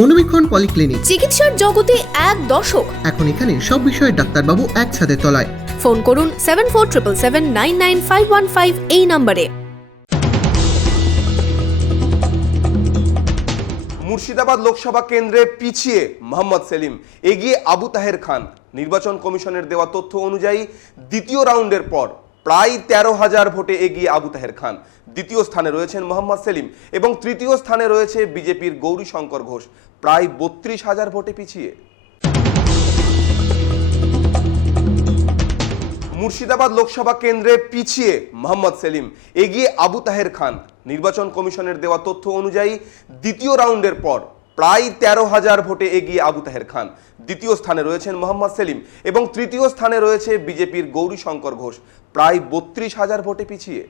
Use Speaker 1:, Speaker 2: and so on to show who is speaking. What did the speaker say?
Speaker 1: মনোবীক্ষণ polyclinic.
Speaker 2: চিকিৎসার জগতে এক দশক
Speaker 1: এখন এখানে সব বিষয়ে ডাক্তারবাবু একসাথে তলায়।
Speaker 2: ফোন করুন seven four triple seven nine nine five one five এই নম্বরে।
Speaker 3: মুর্শিদাবাদ লোকসভা কেন্দ্রে পিছিয়ে মোহাম্মদ সেলিম এগিয়ে আবু তাহের খান। নির্বাচন কমিশনের দেওয়া তথ্য অনুযায়ী দ্বিতীয় রাউন্ডের পর প্রায় তেরো হাজার ভোটে এগিয়ে আবু তাহের খান। দ্বিতীয় স্থানে রয়েছেন মোহাম্মদ সেলিম এবং তৃতীয় স্থানে রয়েছে বিজেপির গৌরী শঙ্কর ঘোষ। প্রায় বত্রিশ হাজার ভোটে পিছিয়ে। মুর্শিদাবাদ লোকসভা কেন্দ্রে পিছিয়ে মোহাম্মদ সেলিম। এগিয়ে আবু তাহের খান। নির্বাচন কমিশনের দেওয়া তথ্য অনুযায়ী দ্বিতীয় রাউন্ডের পর প্রায় তেরো হাজার ভোটে এগিয়ে আবু তাহের খান। দ্বিতীয় স্থানে রয়েছেন মোহাম্মদ সেলিম এবং তৃতীয় স্থানে রয়েছে বিজেপির গৌরী শঙ্কর ঘোষ। প্রায় বত্রিশ হাজার ভোটে পিছিয়ে।